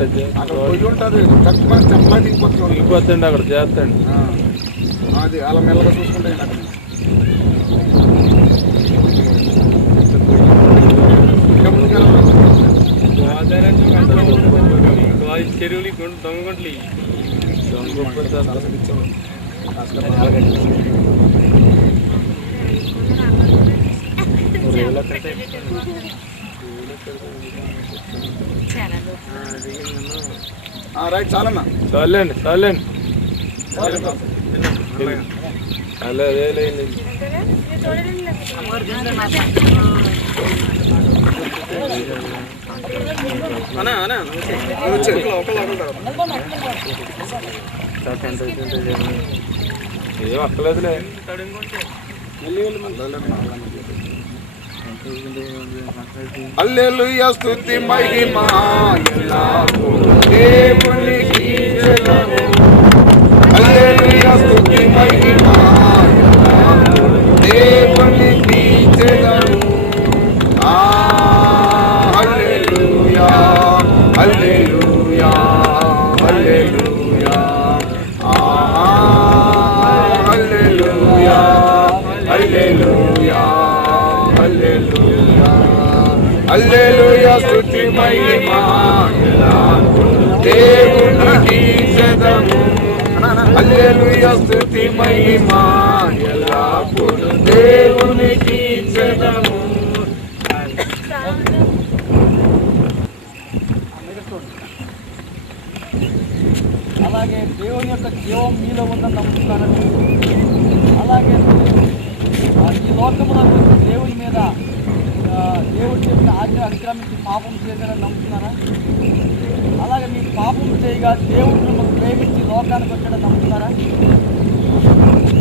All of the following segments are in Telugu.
అక్కడ పొయ్యి ఉంటుంది, తక్కువ చెప్పలా దిగిపోతుంది అక్కడ చేస్తాండి. అది అలా మెల్లగా చూసుకుంటే చెరువులు దొంగగుంట్లు రైట్ చాలన్నా చాలండి చాలండి అలా అదే ఏం అక్కలేదులే. హల్లెలూయా స్తుతి మహిమ ఎల్లప్పుడూ దేవునికి చెల్లును. హల్లెలూయా స్తుతి మహిమ ఎల్లప్పుడూ దేవునికి చెల్లును. హల్లెలూయా హల్లెలూయా హల్లెలూయా హల్లెలూయా హల్లెలూయా హల్లెలూయా హల్లెలూయా స్తుతి మహిమ ఎల్లప్పుడూ దేవునికి చెల్లును. హల్లెలూయా స్తుతి మహిమ ఎల్లప్పుడూ దేవునికి చెల్లును. అలాగే దేవుని యొక్క జీవం మీలో ఉందని నమ్ముతున్నారని, అలాగే ఈ లోకంలో దేవుని మీద దేవుడు చెప్పిన ఆజ్ఞ అతిక్రమించి పాపం చేశారని నమ్ముతున్నారా? అలాగే మీరు పాపం చేయగా దేవుడు మిమ్మల్ని ప్రేమించి లోకానికి వచ్చాడని నమ్ముతున్నారా?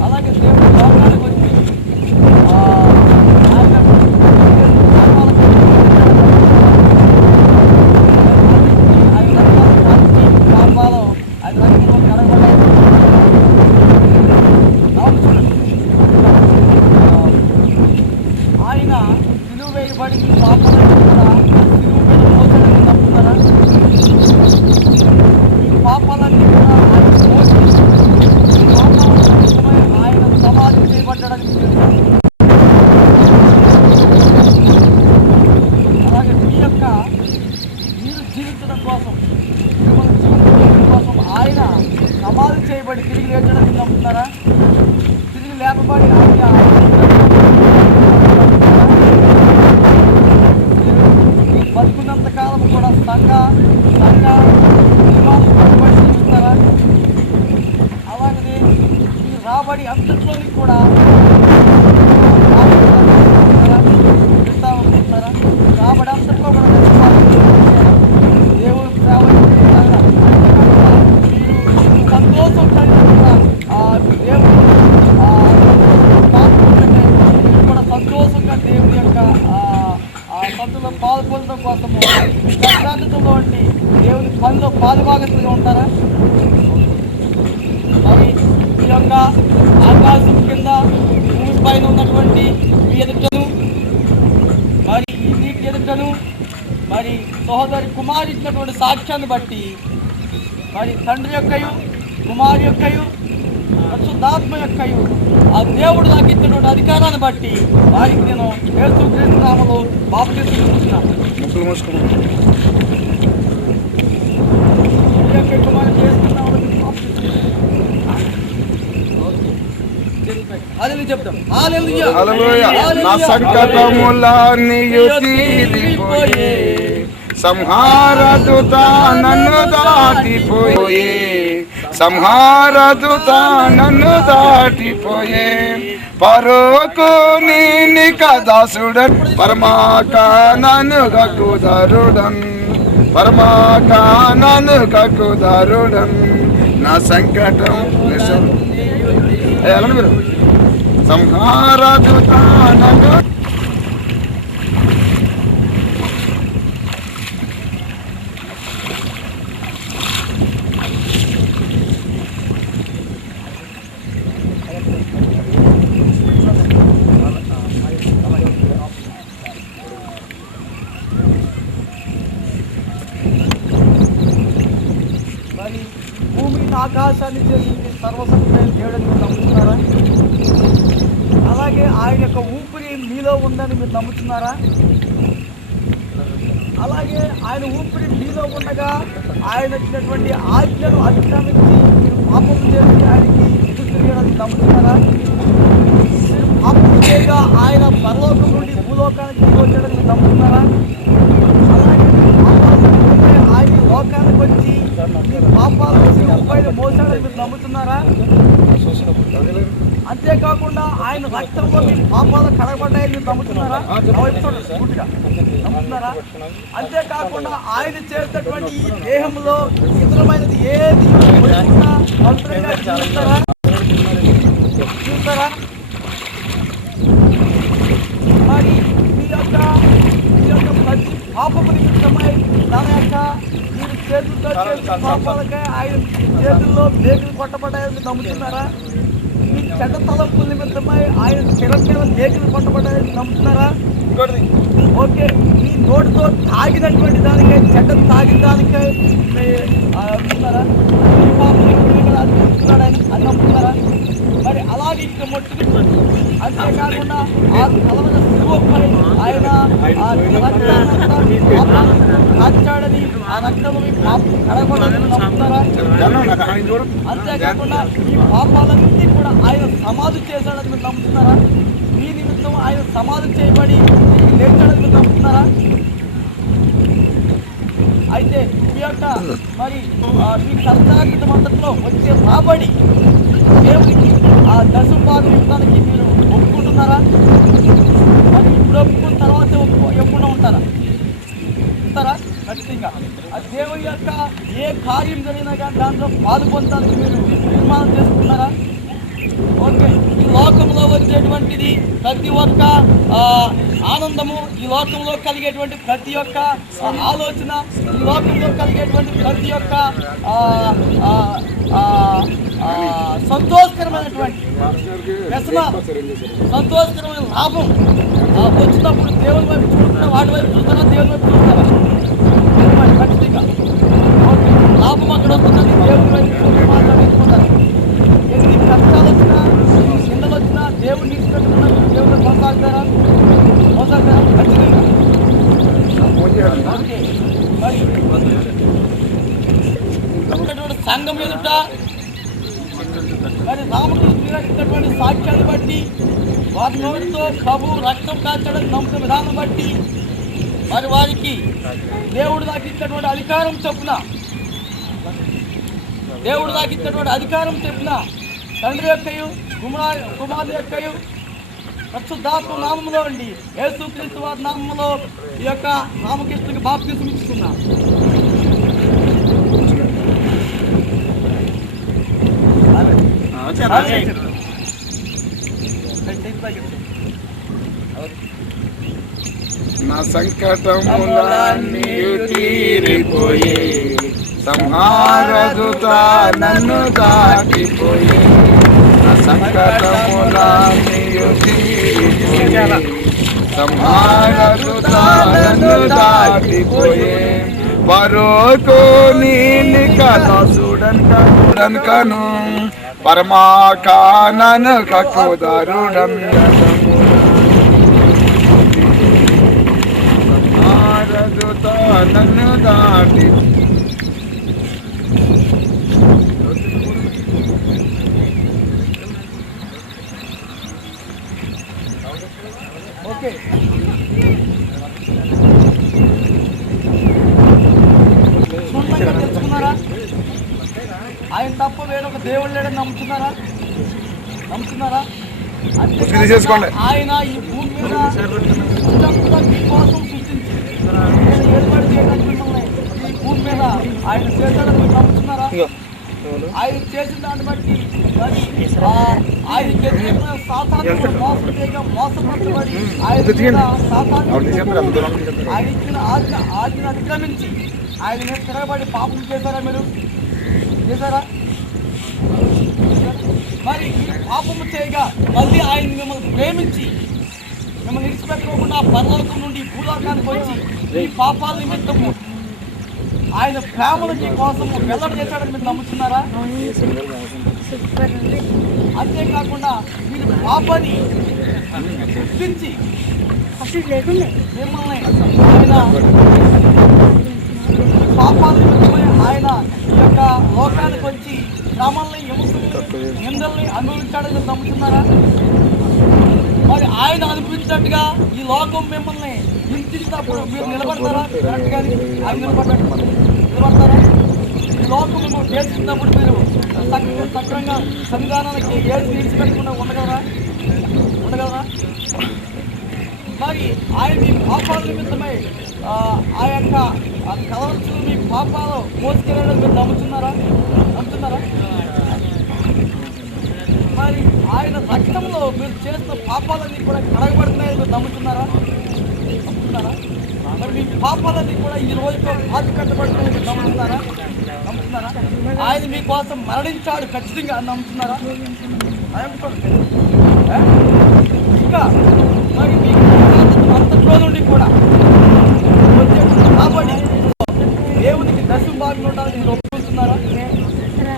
అలాగే దేవుడు లోకానికి వచ్చి ఆయన విలువ వేయబడి పాపాలను కూడా విలువ మీద మోసాలని నమ్ముతారా? ఈ పాపాలన్నీ కూడా ఆయన మోసి ఆయన సమాధి చేయబడ్డాడని అలాగే మీరు జీవించడం కోసం మిమ్మల్ని జీవించడం కోసం ఆయన సమాధి చేయబడి తిరిగి లేచడానికి నమ్ముతారా? తిరిగి లేపబడి ఆయన బతుకున్నంత కాలం కూడా సంఘ జీవిస్తారా? అలాగనే ఈ రాబడి అంతట్లోని కూడా ఉంటారా? రాబడి అంతట్లో కూడా దేవుడు సేవ మీరు సంతోషం కలిగిన దేవుడు మీరు కూడా సంతోషంగా దేవుని యొక్క సంతులో పాల్పొందడం కోసము ప్రశాంతతలో ఉండి దేవుని పనిలో పాలుభాగస్తులుగా ఉంటారా? మరి ఈ యొక్క ఆకాశం కింద భూమి పైన ఉన్నటువంటి మీ ఎదుటను మరి ఈ నీటి ఎదుటను మరి సహోదరి కుమారి ఇచ్చినటువంటి సాక్ష్యాన్ని బట్టి మరి తండ్రి యొక్కయు కుమారి యొక్కయు పరిశుద్ధాత్మ యొక్కయు ఆ దేవుడు నాకు ఇచ్చినటువంటి అధికారాన్ని బట్టి వారికి నేను యేసుక్రీస్తు నామములో బాప్తిసం ఇస్తున్నాను. కుమారి చేస్తున్నాము చెప్తాం. నా సంకటములన్నీ తీరిపోయే, సంహారదుత నన్ను దాటిపోయే, సంహారదుత నన్ను దాటిపోయే, పరోకు నీనిక దాసుడన్ పరమాకానను గకుదరుడన్, పరమాకానను గకుదరుడన్. నా సంకటం ఎలా మీరు సంహారదుత నన్ను ఆకాశాన్ని చేసింది సర్వసత్తుడైన దేవుడని మీరు నమ్ముతున్నారా? అలాగే ఆయన యొక్క ఊపిరి మీలో ఉందని మీరు నమ్ముతున్నారా? అలాగే ఆయన ఊపిరి మీలో ఉండగా ఆయన ఇచ్చినటువంటి ఆజ్ఞను అతిక్రమించి మీరు పాపం చేసి ఆయనకి ఎదురు తిరగడానికి నమ్ముతున్నారా? మీరు పాపం చేయగా ఆయన పరలోకం నుండి భూలోకానికి దిగి వచ్చాడని మీరు నమ్ముతున్నారా? అలాగే ఆయన లోకానికి వచ్చి మీ పాపాలను శిలువపైన మోసాడని మీరు నమ్ముతున్నారా? అంతేకాకుండా ఆయన రక్తంలో మీ పాపాలు కడగబడ్డాయని మీరు నమ్ముతున్నారా? నమ్ముతున్నారా? అంతేకాకుండా ఆయన చేసేటటువంటి ఈ దేహంలో ఇతరమైనది ఏది లేకుండా పవిత్రంగా జీవిస్తారా? మరి మీ యొక్క ప్రతి పాపము నిమిత్తమై తన యొక్క మీరు చేతులతో చేసిన పాపాలకై ఆయన చేతుల్లో మేకులు కొట్టబడ్డాయని మీరు నమ్ముతున్నారా? మీ చెడ్డ తలంపుల నిమిత్తమై ఆయన చిరంజీవ మేకులు కొట్టబడ్డాయని నమ్ముతున్నారా? ఓకే, మీ నోటితో తాగినటువంటి దానికై చెడ్డను తాగిన దానికై నమ్ముతున్నారా? అని నమ్ముతున్నారా? మరి అలాగే ఇక్కడ మొట్టుకు అంతేకాకుండా ఆ తలమైన శిలువపై ఆయన కాచాడని ఆ రక్తము మీ పాపం కడగబడాలని నమ్ముతున్నారా? అంతేకాకుండా ఈ పాపాలన్నీ కూడా ఆయన సమాధి చేశాడని మీరు నమ్ముతున్నారా? మీ నిమిత్తం ఆయన సమాధి చేయబడి లేచాడని మీరు నమ్ముతున్నారా? అయితే మీ యొక్క మరి మీ కర్తాకృతం అంతట్లో వచ్చే రాబడి దేవునికి ఆ దశభాగం ఇవ్వడానికి మీరు ఒప్పుకుంటున్నారా? మరి ఇప్పుడు ఒప్పుకున్న తర్వాత ఒప్పుకుండా ఉంటారా? ఖచ్చితంగా ఆ దేవుని యొక్క ఏ కార్యం జరిగినా కానీ దాంట్లో పాల్గొనడానికి మీరు తీర్మానం చేసుకున్నారా? ఓకే, ఈ లోకంలో వచ్చేటువంటిది ప్రతి ఒక్క ఆనందము, ఈ లోకంలో కలిగేటువంటి ప్రతి ఒక్క ఆలోచన, ఈ లోకంలో కలిగేటువంటి ప్రతి ఒక్క సంతోషకరమైనటువంటి వ్యసనాలు, సంతోషకరమైన లాభం వచ్చినప్పుడు దేవుని వైపు చూస్తున్నారా? వాటి వైపు చూస్తారా? దేవుని వైపు చూస్తారా? ఖచ్చితంగా ఓకే, లాభం అక్కడ వస్తుందని దేవుని వైపు చూసి మాట్లాడుకుంటారు. ఎన్ని కష్టాలు వచ్చినా, నిందలు వచ్చినా దేవుడిని ఇచ్చినట్టుకున్నా దేవుడిని కొనసాగుతారా? ఖచ్చితంగా. ఓకే, మరి సంఘం ఎదుట మరి రామకృష్ణ గారు ఇచ్చినటువంటి సాక్ష్యాన్ని బట్టి వారి నోటితో ప్రభు రక్తం కాల్చడానికి నమ్ముతున్న విధానం బట్టి మరి వారికి దేవుడు నాకు ఇచ్చినటువంటి అధికారం చొప్పున తండ్రి యొక్కయు కుమారుని యొక్కయు పరిశుద్ధాత్మ నామములో అండి యేసుక్రీస్తు వారి నామములో ఈ యొక్క రామకృష్ణకి బాప్తిసం ఇస్తున్నా. నా సంకటములన్నీ తీరిపోయే సంహారదుత నన్ను దాటిపోయే. నా సంకటములన్నీ తీరిపోయే సంహారదుత నన్ను దాటిపోయే. పరోకు నీని కదా చూడన్కను పరమాకానను కక్కుదారుడం నన్ను దాటి. ఓకే, క్షుణ్ణంగా తెలుసుకున్నారా? ఆయన తప్ప వేరొక దేవుడు లేడని నమ్ముతున్నారా? ఆయన ఈ భూమి మీద మీకోసం సృష్టించి ఏర్పాటు చేయడానికి మిమ్మల్ని ఈ భూమి మీద ఆయన చేశాడని మీరు నమ్ముతున్నారా? ఆయన చేసిన దాన్ని బట్టి మరి ఆయన సాతాను మోసపరచబడి ఆయన ఇచ్చిన ఆజ్ఞను అతిక్రమించి ఆయన మీద తిరగబడి పాపం చేశారా? మీరు చేశారా? మరి పాపము చేయగా మళ్ళీ ఆయన మిమ్మల్ని ప్రేమించి మిమ్మల్ని విడిచిపెట్టుకోకుండా పరలోకం నుండి భూలోకానికి వచ్చి ఈ పాపాల నిమిత్తము ఆయన ప్రేమను మీ కోసం వెల్లడి చేశాడని మీరు నమ్ముతున్నారా? అంతేకాకుండా మీరు పాపని గుర్తించి మిమ్మల్ని పాపాలు ఆయన ఈ యొక్క లోకానికి వచ్చి శ్రమల్ని నిందల్ని అనుభవించాడని నమ్ముతున్నారా? మరి ఆయన అనిపించినట్టుగా ఈ లోకం మిమ్మల్ని హింసించినప్పుడు మీరు నిలబడతారా? కరెక్ట్గాని ఆయన నిలబడతారా? ఈ లోకం మిమ్మల్ని చేస్తున్నప్పుడు మీరు సక్రంగా సంవిధానానికి ఏది తీర్చిపెట్టకుండా ఉండగలరా? మరి ఆయన మీ పాపాల నిమిత్తమై ఆ యొక్క కలవచ్చులు మీ పాపాలు మోసుకెళ్ళడం మీరు నమ్ముతున్నారా? మరి ఆయన రక్తంలో మీరు చేసిన పాపాలన్నీ కూడా కడగబడుతున్నాయని మీరు నమ్ముతున్నారా? మరి మీ పాపాలన్నీ కూడా ఈ రోజుతో బాధ కట్టబడుతున్నాయని మీరు నమ్ముతున్నారా? ఆయన మీకోసం మరణించాడు ఖచ్చితంగా అని నమ్ముతున్నారా? ఇంకా మరి మీకు అంతట్లో నుండి కూడా కాబట్టి దేవునికి దర్శనం భాగంగా ఉండాలని మీరు ఒప్పుకుంటున్నారా?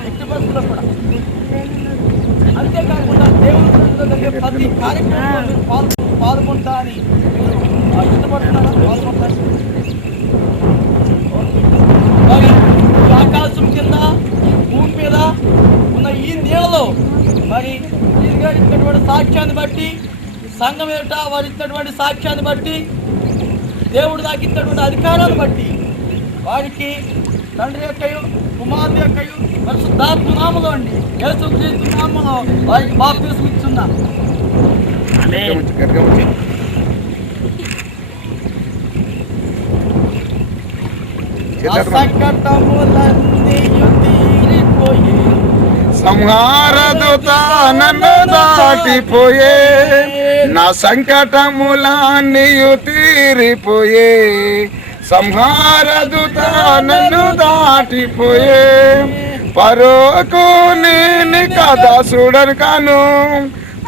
ఎట్టి పరిస్థితుల్లో కూడా అంతేకాకుండా దేవుని జరిగే ప్రతి కార్యక్రమంలో మీరు పాల్గొంటా అని ఇష్టపడుతున్నారా? మరి ఆకాశం కింద భూమి మీద ఉన్న ఈ నీళ్ళలో మరి ఈయనగా ఇచ్చినటువంటి సాక్ష్యాన్ని బట్టి సంఘం ఏమిట వారు ఇచ్చినటువంటి సాక్ష్యాన్ని బట్టి దేవుడు నాకు ఇచ్చినటువంటి అధికారాన్ని బట్టి వారికి తండ్రి యొక్కయు కుమారుని యొక్కయు పరిశుద్ధాత్మ నామములో అండి యేసుక్రీస్తు నామములో వారికి బాప్తిస్మం ఇస్తున్నాను. సంహారదుత నన్ను దాటిపోయే, నా సంకటములన్నీయు తీరిపోయే. సంహారదుత నన్ను దాటిపోయే, పరోకు నేను కదా చూడను కాను,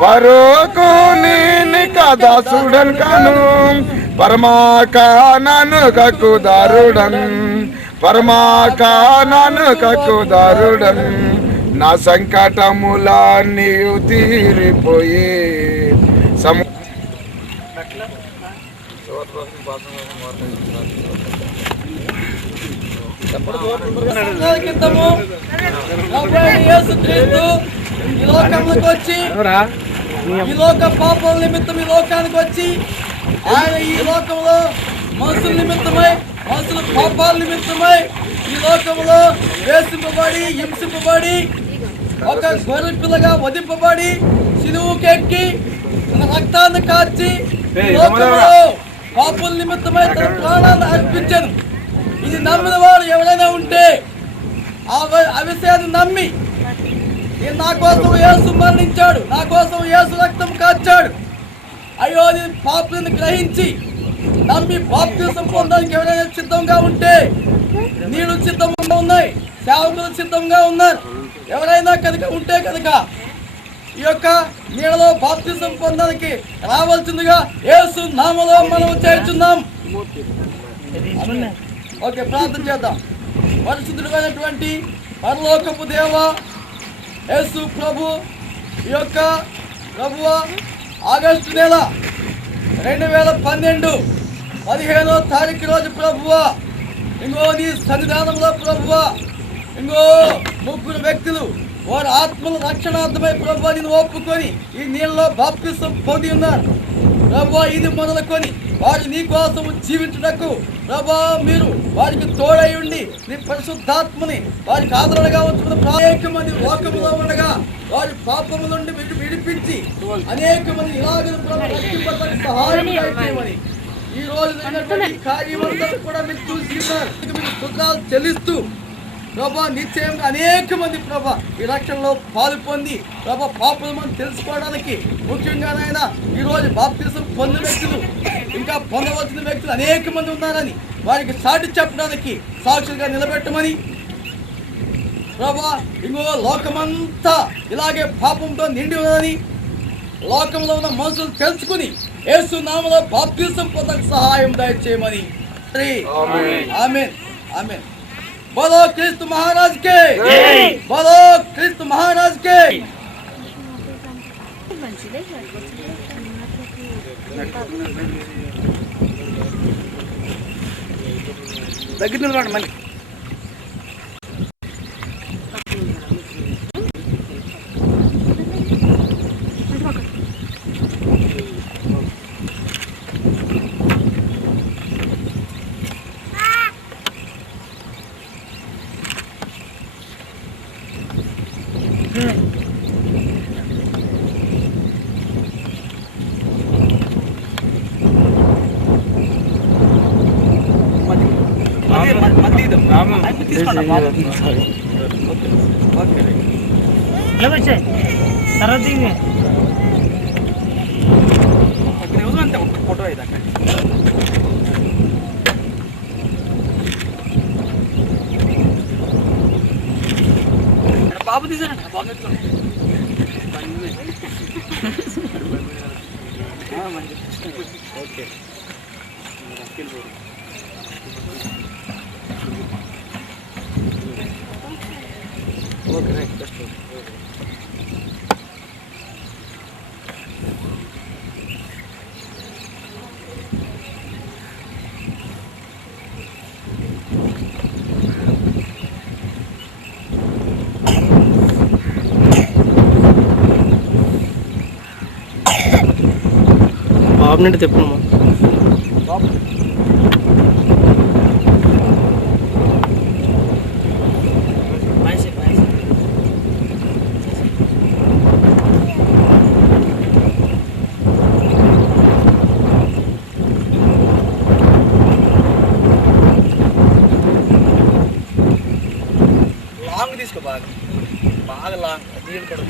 పరోకు నేను కదా చూడను కాను. పరమాకానను కక్కుదారుడన్, పరమాకానను కక్కుదారుడన్, నా సంకటములన్నీయు తీరిపోయే. ఈ లోకంలోకి వచ్చి ఈ లోక పాపం నిమిత్తం ఈ లోకానికి వచ్చి ఆయన ఈ లోకంలో మనుషుల నిమిత్తమై మనుషుల పాపాల నిమిత్తమై ఈ లోకంలో వేసింపబడి హింసింపబడి ఒక గొర్రె పిల్లగా వధింపబడి సిలువుకెక్కి తన రక్తాన్ని కార్చి ఈ లోకంలో పాపుల నిమిత్తమై తన ప్రాణాన్ని అర్పించాను. ఇది నమ్మిన వాడు ఎవరైనా ఉంటే ఆ విషయాన్ని నమ్మి నా కోసం యేసు మరణించాడు, నా కోసం యేసు రక్తం కార్చాడు, అయ్యో నేను పాపులను గ్రహించి నమ్మి బాప్తిసం పొందడానికి ఎవరైనా సిద్ధంగా ఉంటే నీళ్ళు సిద్ధంగా ఉన్నాయి, సేవకులు సిద్ధంగా ఉన్నారు. ఎవరైనా కనుక ఉంటే కనుక ఈ యొక్క నీళ్ళలో బాప్తిసం పొందడానికి రావాల్సిందిగా యేసు నామములో మనం చేస్తున్నాం. ఓకే, ప్రార్థన చేద్దాం. పరిశుద్ధుడైనటువంటి పరలోకపు దేవ యేసు ప్రభు, ఈ యొక్క ప్రభువ ఆగస్టు నెల 2012 15వ తారీఖు రోజు ప్రభువ ఇంకో నీ సన్నిధానంలో ప్రభువ ఇంకో 3 వ్యక్తులు వారి ఆత్మల రక్షణార్థమై ప్రభువ నేను ఒప్పుకొని ఈ నీళ్ళలో బాప్తిసం పొంది ఉన్నారు. ప్రభువ ఇది మొదలుకొని వారు నీ కోసం జీవించుటకు ప్రభా మీరు వారికి తోడై ఉండి నీ పరిశుద్ధాత్మని వారికి ఆదరణగా ఉంచుకున్న అనేక మంది లోకములో ఉండగా వారి పాపము నుండి విడిపించి అనేక మంది ఇలాగ సహాయం చేయమని ఈ రోజు జరిగినటువంటి కార్యమంతా కూడా మీరు చూసి మీరు స్తుతులు చెల్లిస్తూ ప్రభా నిశ్చయంగా అనేక మంది ప్రభా ఈ రక్షణలో పాలు పొంది ప్రభా పాపలు మనం తెలుసుకోవడానికి ముఖ్యంగానైనా ఈరోజు బాప్తిసం పొందిన వ్యక్తులు ఇంకా పొందవలసిన వ్యక్తులు అనేక మంది ఉన్నారని వారికి సాటి చెప్పడానికి సాక్షులుగా నిలబెట్టమని ప్రభా ఇంకో లోకమంతా ఇలాగే పాపంతో నిండి ఉన్నదని లోకంలో ఉన్న మనుషులు తెలుసుకుని యేసు నామములో బాప్తిసం పొందడానికి సహాయం దయచేయమని ఆమేన్ ఆమేన్. बोलो क्रिस्त महाराज के बोलो क्रिस्त महाराज के దగ్గర మళ్ళీ ఫోటో అయితే బాబు తీసారంట బాబు ఓకే ఓకే రైట్ బెస్ట్ బాబు నుండి తెప్పమ్మా బాబు లాంగ్ తీసుకో బాగా బాగా లాంగ్ దీని కూడా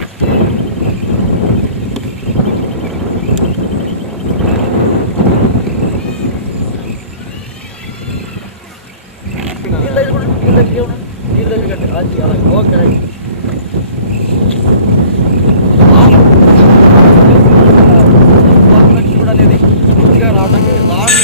ఓకే చూడలేదు పూర్తిగా రావడానికి లాంగ్